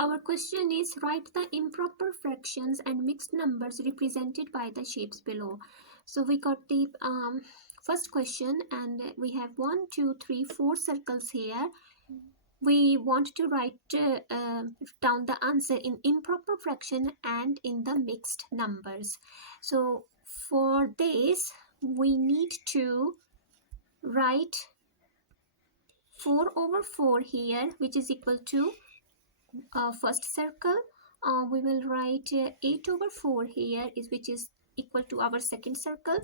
Our question is, write the improper fractions and mixed numbers represented by the shapes below. So we got the first question, and we have 1, 2, 3, 4 circles here. We want to write down the answer in improper fraction and in the mixed numbers. So for this, we need to write 4 over 4 here, which is equal to first circle. We will write 8 over 4 here, which is equal to our second circle.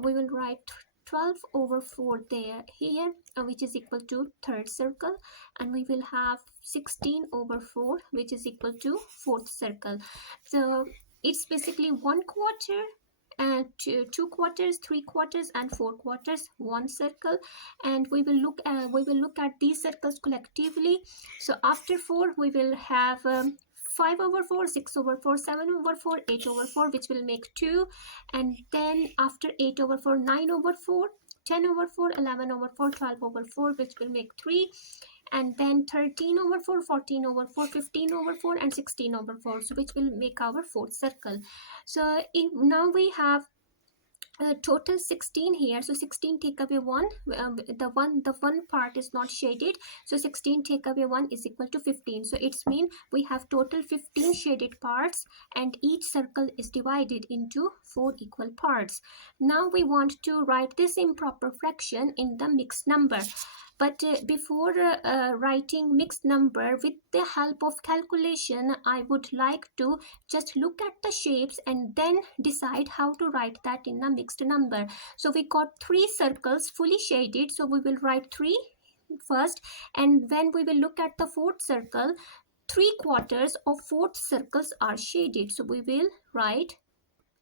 We will write 12 over 4 there here, which is equal to third circle, and we will have 16 over 4, which is equal to fourth circle. So it's basically 1/4 and two quarters, 3/4, and 4/4, one circle. And we will look at these circles collectively. So after 4 we will have 5 over 4, 6 over 4, 7 over 4, 8 over 4, which will make 2. And then after 8 over 4, 9 over 4, 10 over 4, 11 over 4, 12 over 4, which will make 3. And then 13 over 4, 14 over 4, 15 over 4, and 16 over 4, so which will make our fourth circle. So now we have total 16 here. So 16 take away 1, the one part is not shaded, so 16 take away 1 is equal to 15. So it's mean we have total 15 shaded parts, and each circle is divided into 4 equal parts. Now we want to write this improper fraction in the mixed number. But before writing mixed number with the help of calculation, I would like to just look at the shapes and then decide how to write that in a mixed number. So we got 3 circles fully shaded, so we will write 3 first, and when we will look at the fourth circle, 3/4 of fourth circles are shaded, so we will write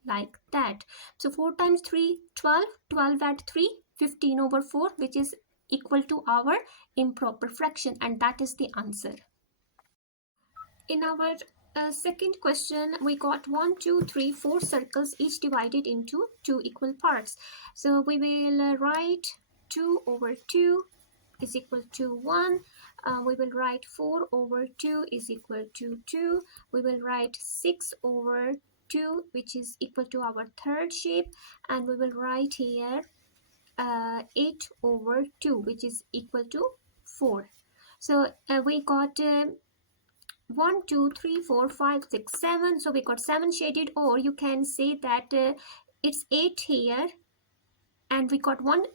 like that. So 4 times 3, 12, 12 at 3, 15 over 4, which is equal to our improper fraction, and that is the answer. In our second question, we got 1, 2, 3, 4 circles, each divided into 2 equal parts. So we will write 2 over 2 is equal to 1. We will write 4 over 2 is equal to 2. We will write 6 over 2, which is equal to our third shape, and we will write here 8 over 2, which is equal to 4. So we got 1, 2, 3, 4, 5, 6, 7. So we got 7 shaded, or you can say that it's 8 here, and we got 1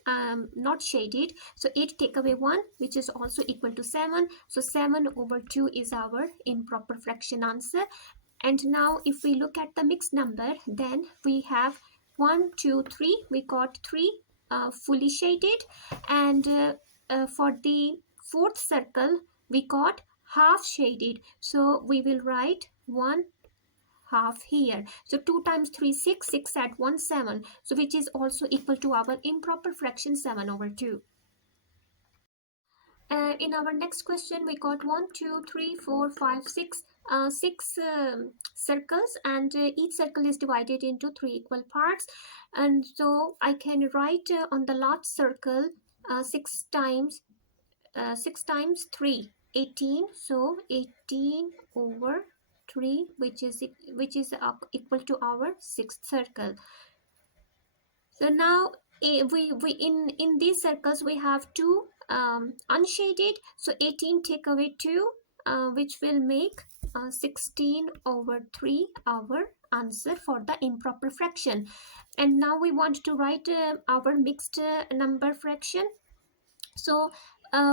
not shaded. So 8 take away 1, which is also equal to 7. So 7 over 2 is our improper fraction answer. And now if we look at the mixed number, then we have 1, 2, 3. We got 3 fully shaded, and for the fourth circle we got half shaded, so we will write 1 half here. So 2 times 3, 6, 6 at 1, 7, so which is also equal to our improper fraction 7 over 2. In our next question, we got 1, 2, 3, 4, 5, 6 circles, and each circle is divided into 3 equal parts. And so I can write on the last circle 6 times 3, 18. So 18 over 3, which is equal to our sixth circle. So now we in these circles we have 2 unshaded, so 18 take away 2, which will make 16 over 3 our answer for the improper fraction. And now we want to write our mixed number fraction. So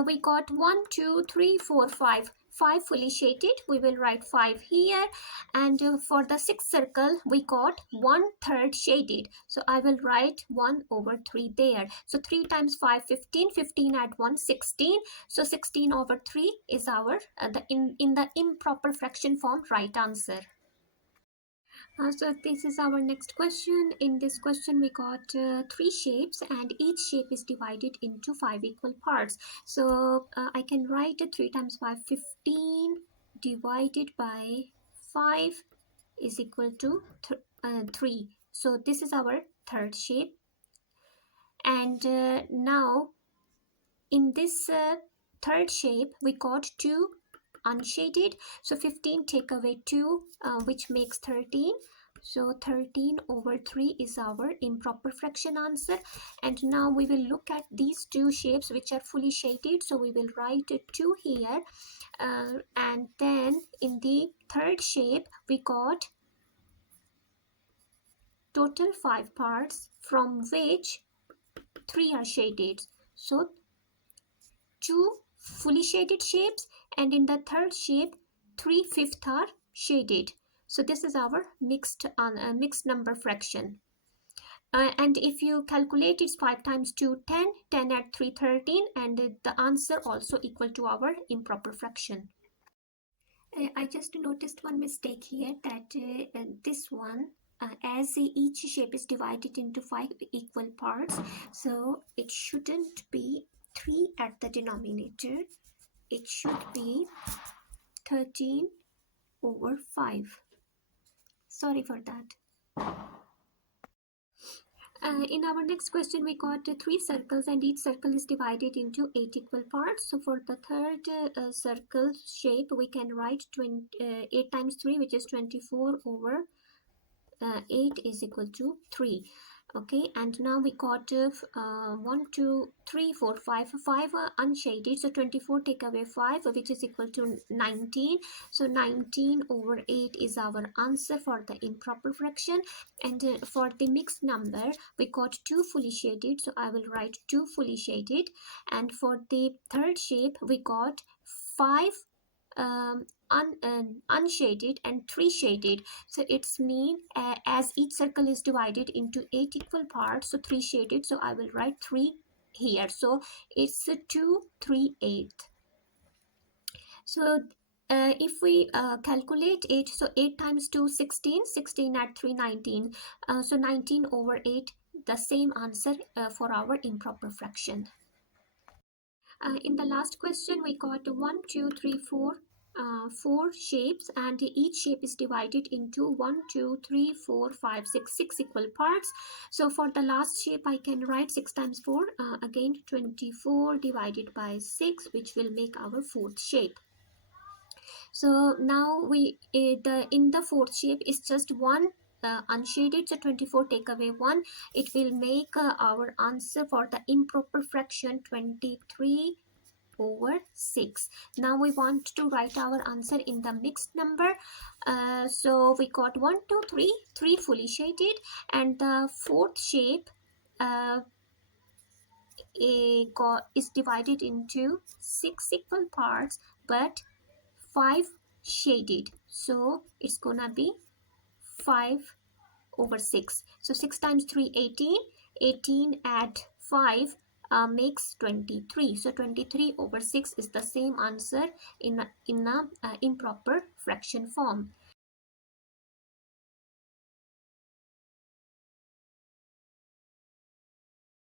we got 1, 2, 3, 4, 5. 5 fully shaded, we will write 5 here. And for the sixth circle, we got 1/3 shaded. So I will write 1 over 3 there. So 3 times 5, 15. 15 at 1, 16. So 16 over 3 is our, in the improper fraction form, right answer. So this is our next question. In this question we got 3 shapes, and each shape is divided into 5 equal parts. So I can write 3 times 5, 15 divided by 5 is equal to 3. So this is our third shape. And now in this third shape we got 2 unshaded. So 15 take away 2, which makes 13. So 13 over 3 is our improper fraction answer. And now we will look at these two shapes which are fully shaded. So we will write 2 here. And then in the third shape, we got total 5 parts, from which 3 are shaded. So 2 fully shaded shapes, and in the third shape 3/5 are shaded. So this is our mixed number fraction. And if you calculate, it's 5 times 2 10, 10 at 3 13, and the answer also equal to our improper fraction. I just noticed one mistake here, that this one, as each shape is divided into 5 equal parts, so it shouldn't be 3 at the denominator. It should be 13 over 5. Sorry for that. In our next question, we got 3 circles, and each circle is divided into 8 equal parts. So for the third circle shape, we can write 8 times 3, which is 24 over 8 is equal to 3. Okay, and now we got 1 2 3 4 5 5 unshaded. So 24 take away 5, which is equal to 19. So 19 over 8 is our answer for the improper fraction. And for the mixed number, we got 2 fully shaded, so I will write 2 fully shaded. And for the third shape, we got 5 unshaded and 3 shaded. So it's mean, as each circle is divided into 8 equal parts, so 3 shaded, so I will write 3 here. So it's 2 3 8. So if we calculate it, so 8 times 2 16, 16 at 3 19. So 19 over 8, the same answer for our improper fraction. In the last question, we got 1 2 3 4 4 shapes, and each shape is divided into 1 2 3 4 5 6 equal parts. So for the last shape, I can write 6 times 4, again 24 divided by 6, which will make our fourth shape. So now we in the fourth shape is just one unshaded, so 24 take away 1, it will make our answer for the improper fraction 23 over 6. Now we want to write our answer in the mixed number. So we got 1 2 3 3 fully shaded, and the fourth shape is divided into 6 equal parts, but 5 shaded, so it's gonna be 5 over 6. So 6 times 3 18, 18 add 5 makes 23. So 23 over 6 is the same answer in a improper fraction form.